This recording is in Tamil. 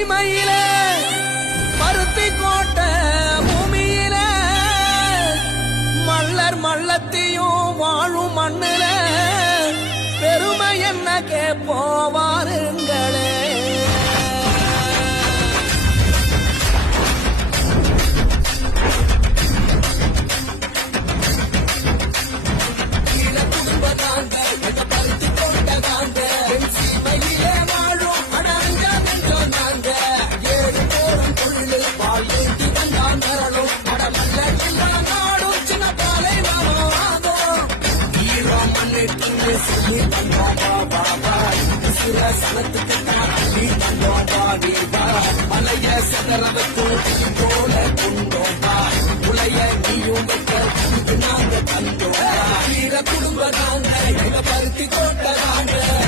சீமையில பருத்தி கோட்ட பூமியில மல்லர் மல்லத்தையும் வாழும் மண்ணுல பெருமை என்ன கேப்போவாருங்களே. மலைய சதரவத்து போல கொண்டோம்பா உலைய நீயும் வைக்க நாங்க தந்தோம். வீர குடும்ப நாங்க பருத்தி கொண்ட நாங்க